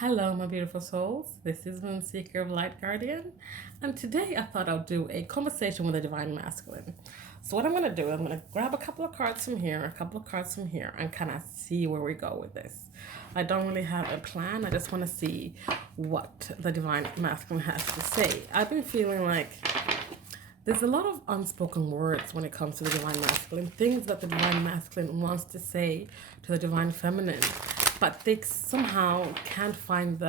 Hello, my beautiful souls. This is Moonseeker of Light Guardian, and today I thought I'd do a conversation with the Divine Masculine. So, what I'm going to do, I'm going to grab a couple of cards from here, a couple of cards from here, and kind of see where we go with this. I don't really have a plan, I just want to see what the Divine Masculine has to say. I've been feeling like there's a lot of unspoken words when it comes to the Divine Masculine, things that the Divine Masculine wants to say to the Divine Feminine, but they somehow can't find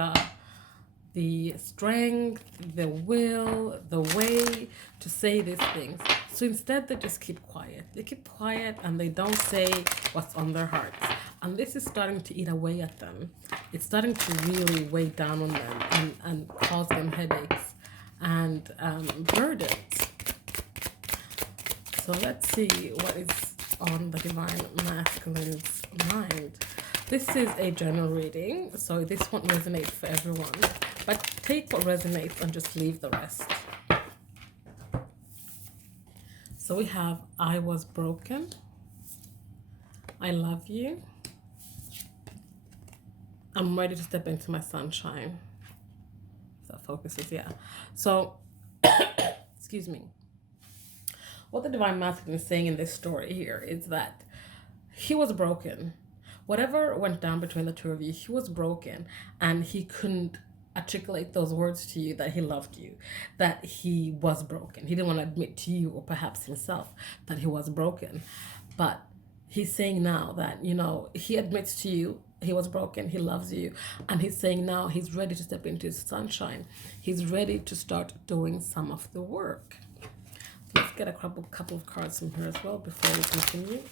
the strength, the will, the way to say these things. So instead, they just keep quiet. They keep quiet and they don't say what's on their hearts. And this is starting to eat away at them. It's starting to really weigh down on them and cause them headaches and burdens. So let's see what is on the Divine Masculine's mind. This is a general reading, so this won't resonate for everyone. But take what resonates and just leave the rest. So we have, I was broken. I love you. I'm ready to step into my sunshine. If that focuses, yeah. So, excuse me. What the Divine Masculine is saying in this story here is that he was broken. Whatever went down between the two of you, he was broken and he couldn't articulate those words to you that he loved you, that he was broken. He didn't want to admit to you or perhaps himself that he was broken. But he's saying now that, he admits to you he was broken, he loves you, and he's saying now he's ready to step into his sunshine. He's ready to start doing some of the work. Let's get a couple of cards from here as well before we continue.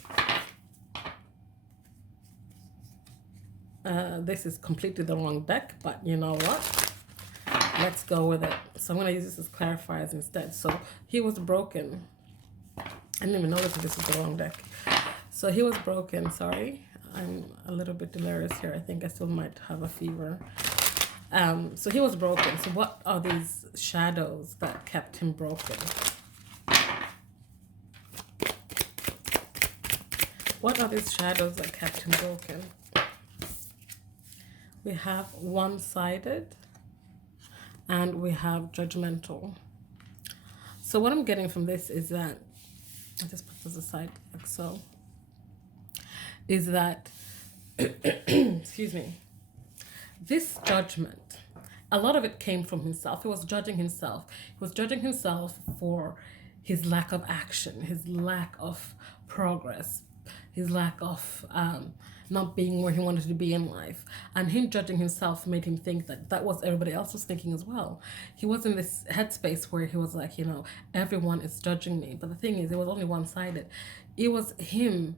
This is completely the wrong deck, but you know what? Let's go with it. So I'm going to use this as clarifiers instead. So he was broken. I didn't even notice this is the wrong deck. So he was broken. Sorry. I'm a little bit delirious here. I think I still might have a fever. So he was broken. So what are these shadows that kept him broken? What are these shadows that kept him broken? We have one-sided and we have judgmental. So what I'm getting from this is that, I just put this aside like so, is that, excuse me, this judgment, a lot of it came from himself. He was judging himself. He was judging himself for his lack of action, his lack of progress, his lack of not being where he wanted to be in life. And him judging himself made him think that that was everybody else was thinking as well. He was in this headspace where he was like, everyone is judging me. But the thing is, it was only one-sided. It was him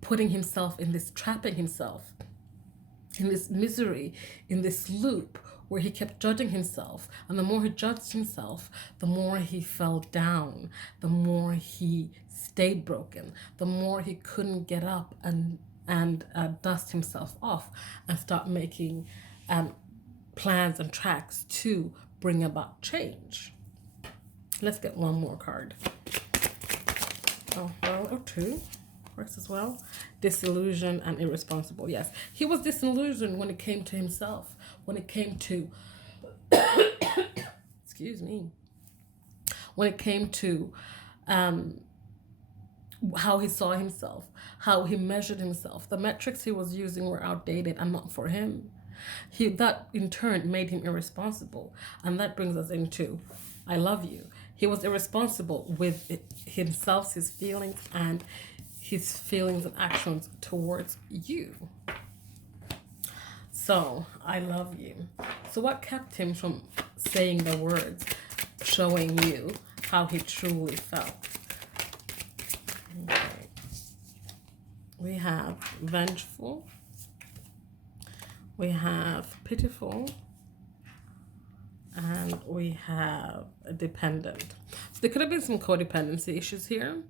putting himself in this, trapping himself in this misery, in this loop where he kept judging himself. And the more he judged himself, the more he fell down, the more he stayed broken, the more he couldn't get up and dust himself off and start making plans and tracks to bring about change. Let's get one more card. Oh, well, or two works as well. Disillusioned and irresponsible. Yes, he was disillusioned when it came to himself, when it came to excuse me, when it came to how he saw himself, how he measured himself. The metrics he was using were outdated and not for him. That in turn made him irresponsible. And that brings us into I love you. He was irresponsible with himself, his feelings, and and actions towards you. So, I love you. So what kept him from saying the words, showing you how he truly felt? Okay. We have vengeful. We have pitiful. And we have dependent. So there could have been some codependency issues here.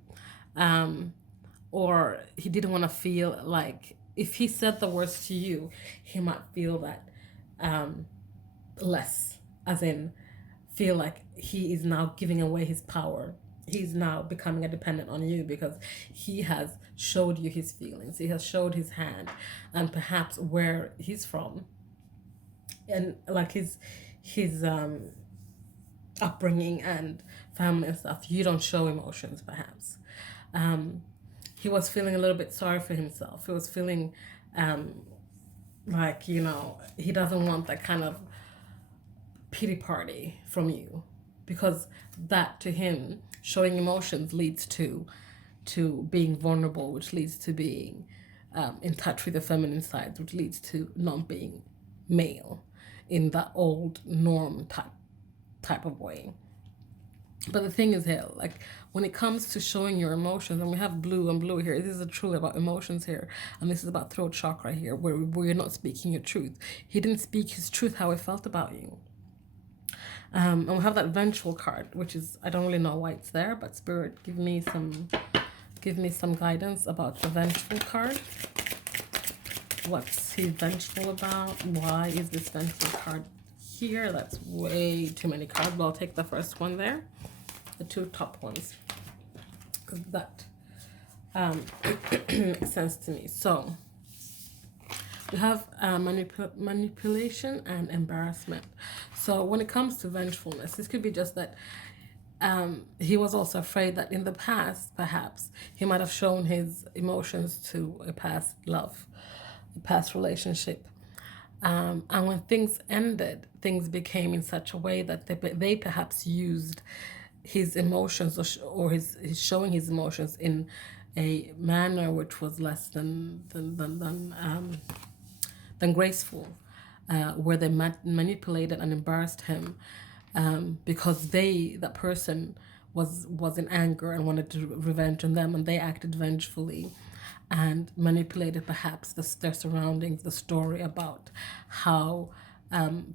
Or he didn't want to feel like, if he said the words to you, he might feel that less, as in feel like he is now giving away his power. He's now becoming a dependent on you because he has showed you his feelings. He has showed his hand and perhaps where he's from. and like his upbringing and family and stuff, you don't show emotions perhaps. um he was feeling a little bit sorry for himself. He was feeling um like, he doesn't want that kind of pity party from you, because that to him, showing emotions leads to being vulnerable, which leads to being in touch with the feminine side, which leads to not being male in that old norm type of way. But the thing is here, like when it comes to showing your emotions, and we have blue and blue here, this is truly about emotions here, and this is about throat chakra here, where you're not speaking your truth. He didn't speak his truth, how he felt about you. And we have that vengeful card, which is, I don't really know why it's there, but Spirit, give me some guidance about the vengeful card. What's he vengeful about? Why is this vengeful card here? That's way too many cards. But I'll take the first one there, the two top ones, because that makes sense to me. So we have manipulation and embarrassment. So when it comes to vengefulness, this could be just that he was also afraid that in the past, perhaps, he might have shown his emotions to a past love, a past relationship. And when things ended, things became in such a way that they perhaps used his emotions, or his showing his emotions in a manner which was less than graceful, where they manipulated and embarrassed him, because that person was in anger and wanted to revenge on them, and they acted vengefully and manipulated perhaps their surroundings, the story about how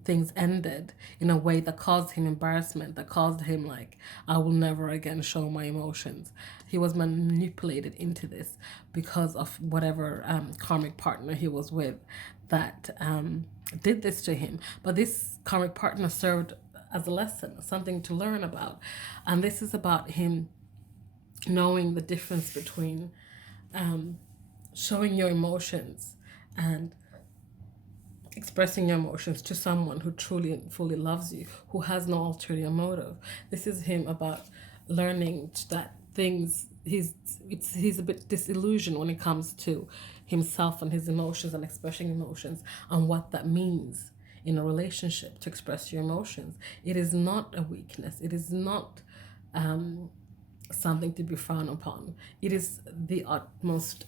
things ended in a way that caused him embarrassment, that caused him like, I will never again show my emotions. He was manipulated into this because of whatever karmic partner he was with that did this to him. But this karmic partner served as a lesson, something to learn about. And this is about him knowing the difference between showing your emotions and expressing your emotions to someone who truly and fully loves you, who has no ulterior motive. This is him about learning that things, he's a bit disillusioned when it comes to himself and his emotions and expressing emotions, and what that means in a relationship to express your emotions. It is not a weakness. It is not something to be frowned upon. It is the utmost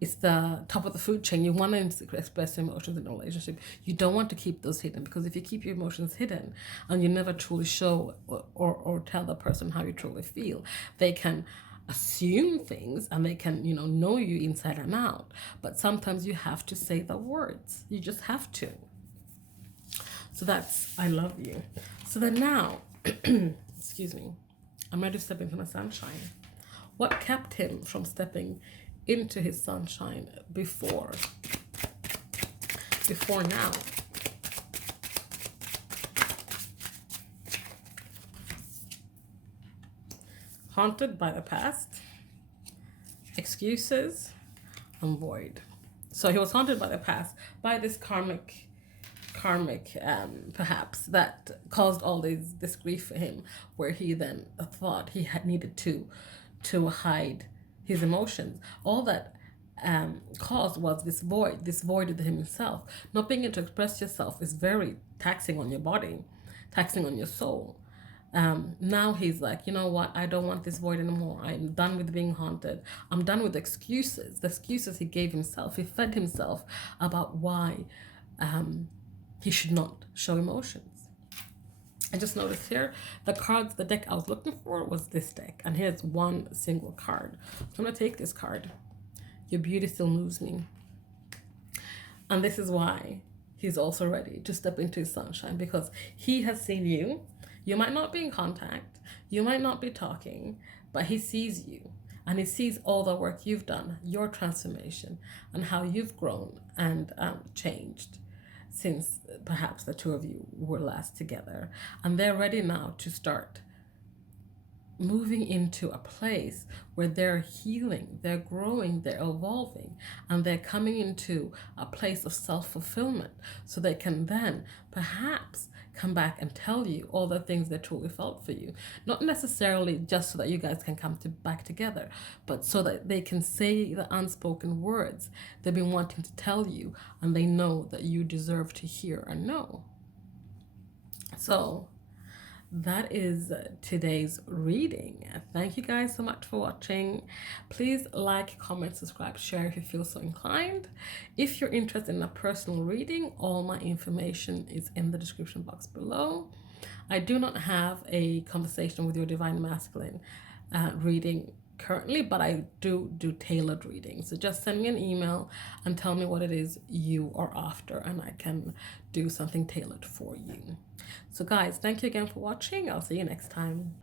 it's the top of the food chain. You want to express your emotions in a relationship. You don't want to keep those hidden, because if you keep your emotions hidden and you never truly show or tell the person how you truly feel, they can assume things, and they can know you inside and out. But sometimes you have to say the words. You just have to. So that's I love you. So then now, excuse me, I'm ready to step into my sunshine. What kept him from stepping into his sunshine before now? Haunted by the past, excuses, and void. So he was haunted by the past, by this karmic perhaps, that caused all this grief for him, where he then thought he had needed to hide his emotions. All that caused was this void within himself. Not being able to express yourself is very taxing on your body, taxing on your soul. Now he's like, you know what, I don't want this void anymore. I'm done with being haunted. I'm done with excuses. The excuses he gave himself. He fed himself about why he should not show emotions. I just noticed here, the deck I was looking for was this deck. And here's one single card. So I'm going to take this card. Your beauty still moves me. And this is why he's also ready to step into his sunshine, because he has seen you. You might not be in contact. You might not be talking, but he sees you. And he sees all the work you've done, your transformation, and how you've grown and changed since perhaps the two of you were last together. And they're ready now to start moving into a place where they're healing, they're growing, they're evolving, and they're coming into a place of self-fulfillment, so they can then perhaps come back and tell you all the things they truly felt for you. Not necessarily just so that you guys can come back together, but so that they can say the unspoken words they've been wanting to tell you, and they know that you deserve to hear and know. So that is today's reading. Thank you guys so much for watching. Please like, comment, subscribe, share if you feel so inclined. If you're interested in a personal reading, all my information is in the description box below. I do not have a conversation with your divine masculine reading currently, but I do tailored readings. So just send me an email and tell me what it is you are after, and I can do something tailored for you. So guys, thank you again for watching. I'll see you next time.